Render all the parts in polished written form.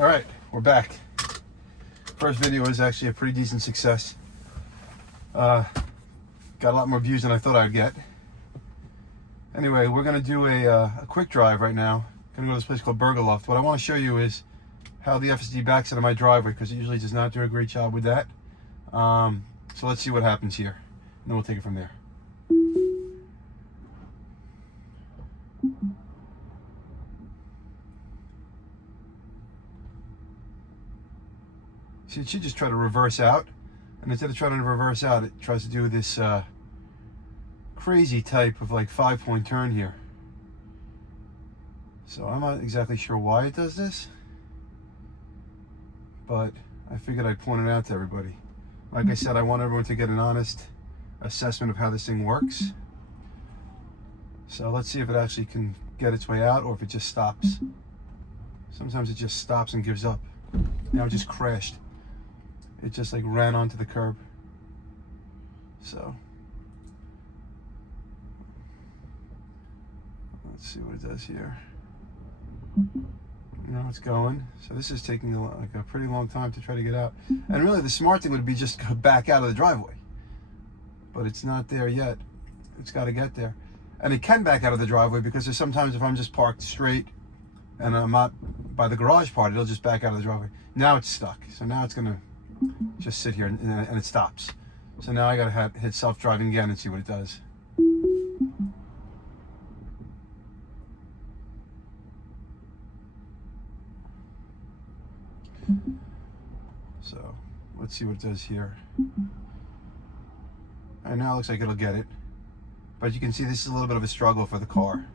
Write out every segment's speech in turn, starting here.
All right, we're back. First video was actually a pretty decent success. Got a lot more views than I thought I'd get. Anyway, we're gonna do a quick drive right now. Gonna go to this place called Burger Loft. What I want to show you is how the FSD backs out of my driveway, because it usually does not do a great job with that. So let's see what happens here, and then we'll take it from there. See, it should just try to reverse out, and instead of trying to reverse out, it tries to do this crazy type of like 5-point turn here. So I'm not exactly sure why it does this, but I figured I'd point it out to everybody. Like I said, I want everyone to get an honest assessment of how this thing works. So let's see if it actually can get its way out or if it just stops. Sometimes it just stops and gives up. Now it just crashed. It just like ran onto the curb. So let's see what it does here. Now it's going. So this is taking like a pretty long time to try to get out. And really the smart thing would be just to back out of the driveway. But it's not there yet. It's got to get there. And it can back out of the driveway because there's sometimes if I'm just parked straight and I'm not by the garage part, it'll just back out of the driveway. Now it's stuck. So now it's going to just sit here and it stops. So now I got to hit self-driving again and see what it does. So let's see what it does here. And now it looks like it'll get it. But you can see this is a little bit of a struggle for the car.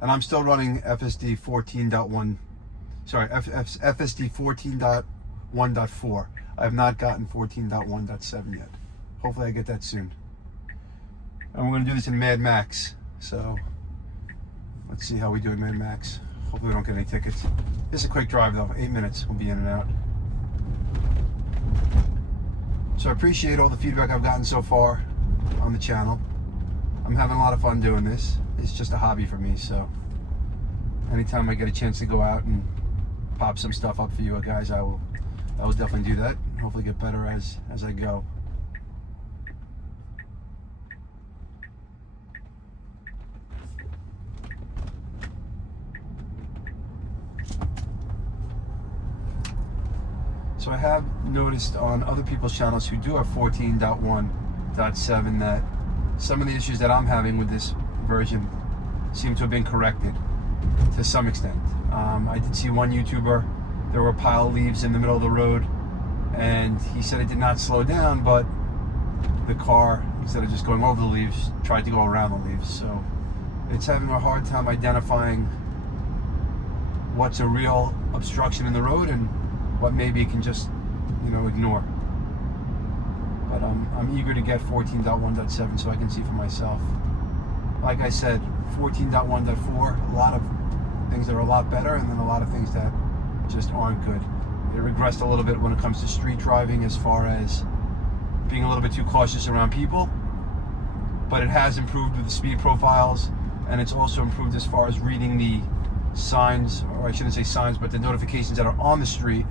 And I'm still running FSD 14.1, sorry, FSD 14.1.4. I have not gotten 14.1.7 yet. Hopefully I get that soon. And we're gonna do this in Mad Max. So let's see how we do in Mad Max. Hopefully we don't get any tickets. This is a quick drive though, 8 minutes, we'll be in and out. So I appreciate all the feedback I've gotten so far on the channel. I'm having a lot of fun doing this. It's just a hobby for me, so anytime I get a chance to go out and pop some stuff up for you guys, I will definitely do that. Hopefully get better as I go. So I have noticed on other people's channels who do have 14.1.7 that some of the issues that I'm having with this version seem to have been corrected to some extent. I did see one YouTuber, there were a pile of leaves in the middle of the road, and he said it did not slow down, but the car, instead of just going over the leaves, tried to go around the leaves. So it's having a hard time identifying what's a real obstruction in the road and what maybe it can just, ignore. But I'm eager to get 14.1.7 so I can see for myself. Like I said, 14.1.4, a lot of things that are a lot better, and then a lot of things that just aren't good. It regressed a little bit when it comes to street driving as far as being a little bit too cautious around people, but it has improved with the speed profiles, and it's also improved as far as reading the signs, or I shouldn't say signs, but the notifications that are on the street,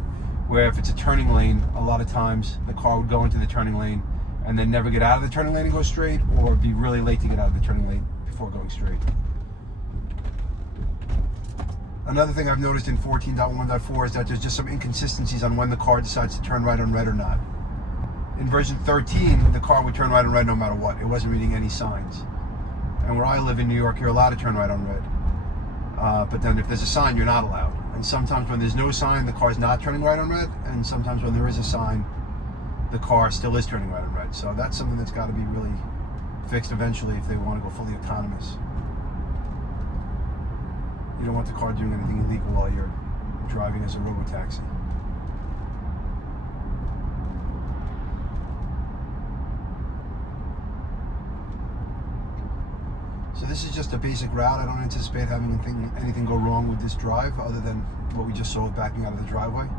where if it's a turning lane, a lot of times the car would go into the turning lane and then never get out of the turning lane and go straight, or be really late to get out of the turning lane before going straight. Another thing I've noticed in 14.1.4 is that there's just some inconsistencies on when the car decides to turn right on red or not. In version 13, the car would turn right on red no matter what. It wasn't reading any signs. And where I live in New York, you're allowed to turn right on red. But then if there's a sign, you're not allowed. And sometimes when there's no sign, the car's not turning right on red. And sometimes when there is a sign, the car still is turning right on red. So that's something that's got to be really fixed eventually if they want to go fully autonomous. You don't want the car doing anything illegal while you're driving as a robo-taxi. So this is just a basic route. I don't anticipate having anything go wrong with this drive other than what we just saw with backing out of the driveway.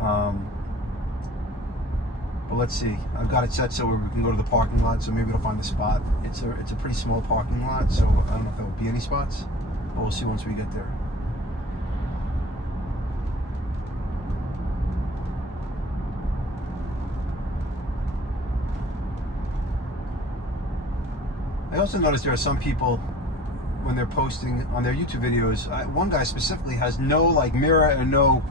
But let's see. I've got it set so we can go to the parking lot, so maybe it'll find a spot. It's a pretty small parking lot, so I don't know if there will be any spots, but we'll see once we get there. I also noticed there are some people when they're posting on their YouTube videos. One guy specifically has no like mirror and no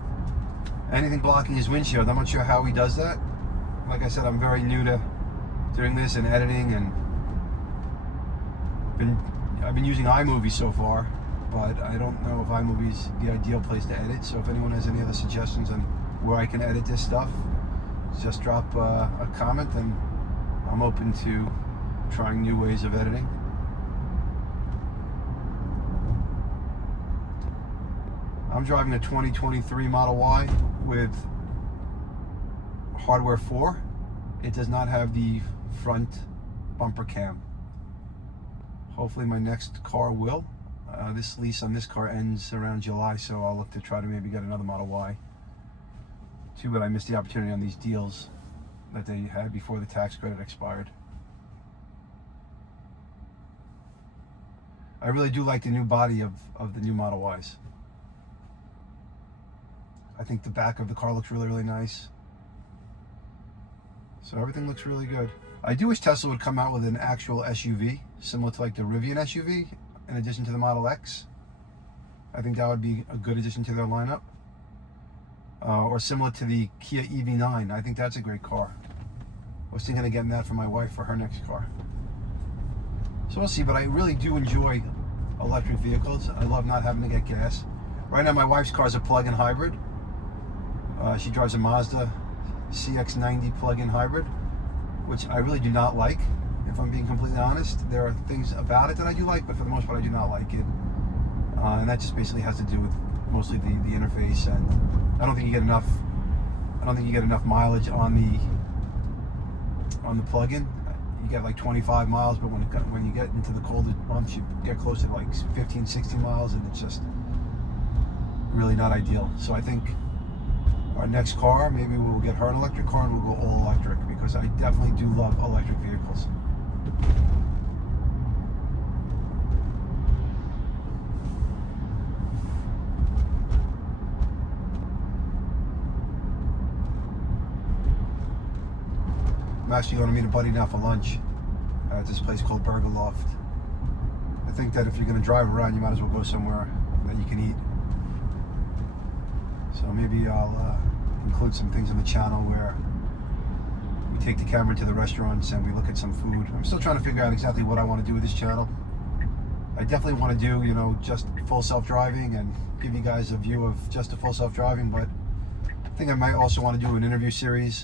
anything blocking his windshield. I'm not sure how he does that. Like I said, I'm very new to doing this and editing, and I've been using iMovie so far, but I don't know if iMovie's the ideal place to edit. So if anyone has any other suggestions on where I can edit this stuff, just drop a comment, and I'm open to trying new ways of editing. I'm driving a 2023 Model Y with hardware 4. It does not have the front bumper cam. Hopefully my next car will. This lease on this car ends around July, so I'll look to try to maybe get another Model Y. Too bad I missed the opportunity on these deals that they had before the tax credit expired. I really do like the new body of the new Model Ys. I think the back of the car looks really, really nice. So everything looks really good. I do wish Tesla would come out with an actual SUV, similar to like the Rivian SUV, in addition to the Model X. I think that would be a good addition to their lineup. Or similar to the Kia EV9. I think that's a great car. I was thinking of getting that for my wife for her next car. So we'll see, but I really do enjoy electric vehicles. I love not having to get gas. Right now my wife's car is a plug-in hybrid. She drives a Mazda CX-90 plug-in hybrid, which I really do not like, if I'm being completely honest. There are things about it that I do like, but for the most part I do not like it. And that just basically has to do with mostly the interface, and I don't think you get enough mileage on the plug-in. You get like 25 miles, but when you get into the colder months, you get close to like 15, 16 miles, and it's just really not ideal. So I think our next car, maybe we'll get her an electric car and we'll go all electric, because I definitely do love electric vehicles. I'm actually going to meet a buddy now for lunch at this place called Burger Loft. I think that if you're going to drive around, you might as well go somewhere that you can eat. So maybe I'll include some things on the channel where we take the camera to the restaurants and we look at some food. I'm still trying to figure out exactly what I want to do with this channel. I definitely want to do, just full self-driving and give you guys a view of just the full self-driving, but I think I might also want to do an interview series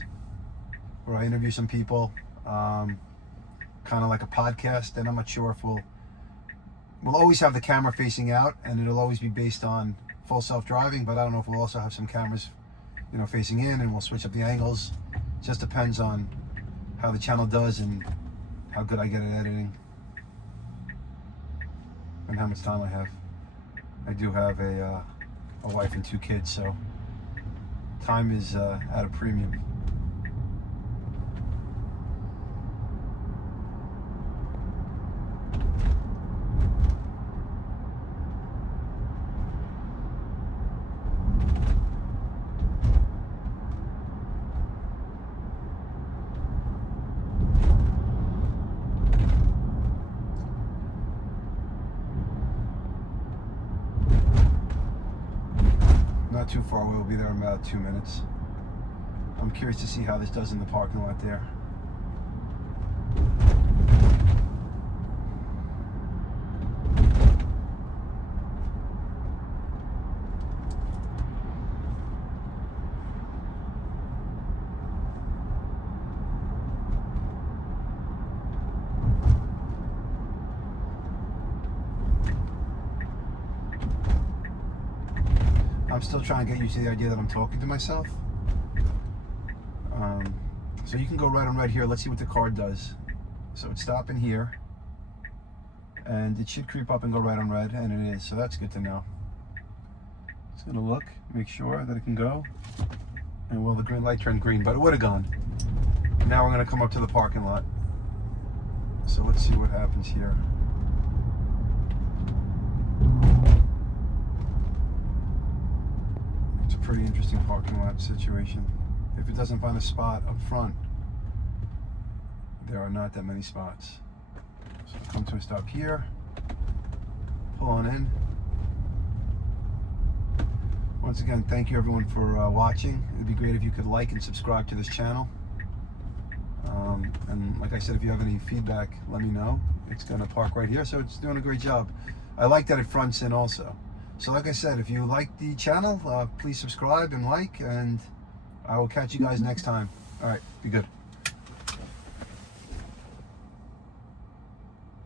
where I interview some people, kind of like a podcast. And I'm not sure if we'll always have the camera facing out, and it'll always be based on full self-driving, but I don't know if we'll also have some cameras facing in, and we'll switch up the angles. Just depends on how the channel does and how good I get at editing and how much time I have. I do have a wife and 2 kids, so time is at a premium. Not too far, we'll be there in about 2 minutes. I'm curious to see how this does in the parking lot there. I'm still trying to get used to the idea that I'm talking to myself. So you can go right on red here. Let's see what the car does. So it's stopping here, and it should creep up and go right on red, and it is. So that's good to know. It's gonna look, make sure that it can go. And well, the green light turned green, but it would have gone. Now we're gonna come up to the parking lot. So let's see what happens here. It's a pretty interesting parking lot situation. If it doesn't find a spot up front, there are not that many spots. So come to a stop here. Pull on in. Once again, thank you everyone for watching. It'd be great if you could like and subscribe to this channel. And like I said, if you have any feedback, let me know. It's going to park right here, so it's doing a great job. I like that it fronts in also. So like I said, if you like the channel, please subscribe and like, and I will catch you guys next time. All right, be good.